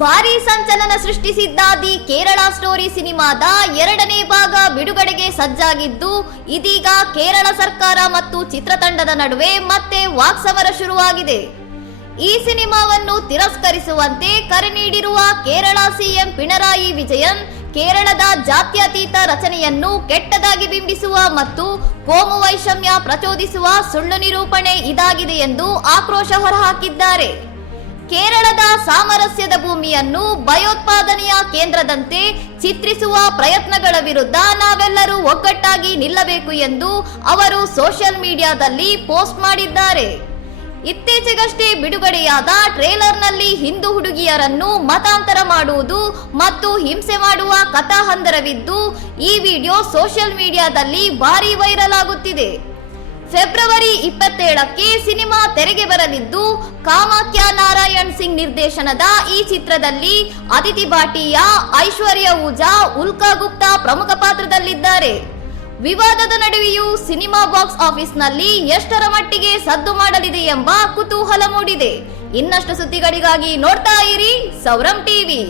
ಭಾರೀ ಸಂಚಲನ ಸೃಷ್ಟಿಸಿದ್ದ the Kerala story ಸಿನಿಮಾದ 2ನೇ ಭಾಗ ಬಿಡುಗಡೆಗೆ ಸಜ್ಜಾಗಿದ್ದು, ಇದೀಗ ಕೇರಳ ಸರ್ಕಾರ ಮತ್ತು ಚಿತ್ರತಂಡದ ನಡುವೆ ಮತ್ತೆ ವಾಕ್ಸಮರ ಶುರುವಾಗಿದೆ. ಈ ಸಿನಿಮಾವನ್ನು ತಿರಸ್ಕರಿಸುವಂತೆ ಕರೆ ನೀಡಿರುವ ಕೇರಳ ಸಿಎಂ ಪಿಣರಾಯಿ ವಿಜಯನ್, ಕೇರಳದ ಜಾತ್ಯತೀತ ರಚನೆಯನ್ನು ಕೆಟ್ಟದಾಗಿ ಬಿಂಬಿಸುವ ಮತ್ತು ಕೋಮು ವೈಷಮ್ಯ ಪ್ರಚೋದಿಸುವ ಸುಳ್ಳು ನಿರೂಪಣೆ ಇದಾಗಿದೆ ಎಂದು ಆಕ್ರೋಶ ಹೊರಹಾಕಿದ್ದಾರೆ. ಕೇರಳದ ಸಾಮರಸ್ಯದ ಭೂಮಿಯನ್ನು ಭಯೋತ್ಪಾದನೆಯ ಕೇಂದ್ರದಂತೆ ಚಿತ್ರಿಸುವ ಪ್ರಯತ್ನಗಳ ವಿರುದ್ಧ ನಾವೆಲ್ಲರೂ ಒಗ್ಗಟ್ಟಾಗಿ ನಿಲ್ಲಬೇಕು ಎಂದು ಅವರು ಸೋಷಿಯಲ್ ಮೀಡಿಯಾದಲ್ಲಿ ಪೋಸ್ಟ್ ಮಾಡಿದ್ದಾರೆ. ಇತ್ತೀಚೆಗಷ್ಟೇ ಬಿಡುಗಡೆಯಾದ ಟ್ರೇಲರ್ನಲ್ಲಿ ಹಿಂದೂ ಹುಡುಗಿಯರನ್ನು ಮತಾಂತರ ಮಾಡುವುದು ಮತ್ತು ಹಿಂಸೆ ಮಾಡುವ ಕಥಾಹಂದರವಿದ್ದು, ಈ ವಿಡಿಯೋ ಸೋಷಿಯಲ್ ಮೀಡಿಯಾದಲ್ಲಿ ಭಾರೀ ವೈರಲ್ ಆಗುತ್ತಿದೆ. ಫೆಬ್ರವರಿ 27ಕ್ಕೆ ಸಿನಿಮಾ ತೆರೆಗೆ ಬರಲಿದ್ದು, ಕಾಮಾಖ್ಯ ನಾರಾಯಣ್ ಸಿಂಗ್ ನಿರ್ದೇಶನದ ಈ ಚಿತ್ರದಲ್ಲಿ ಅದಿತಿ ಭಾಟಿಯಾ, ಐಶ್ವರ್ಯ ಊಜಾ, ಉಲ್ಕಾ ಗುಪ್ತಾ ಪ್ರಮುಖ ಪಾತ್ರದಲ್ಲಿದ್ದಾರೆ. ವಿವಾದದ ನಡುವೆಯೂ ಸಿನಿಮಾ ಬಾಕ್ಸ್ ಆಫೀಸ್ನಲ್ಲಿ ಎಷ್ಟರ ಮಟ್ಟಿಗೆ ಸದ್ದು ಮಾಡಲಿದೆ ಎಂಬ ಕುತೂಹಲ ಮೂಡಿದೆ. ಇನ್ನಷ್ಟು ಸುದ್ದಿಗಳಿಗಾಗಿ ನೋಡ್ತಾ ಇರಿ ಸೌರಂ ಟಿವಿ.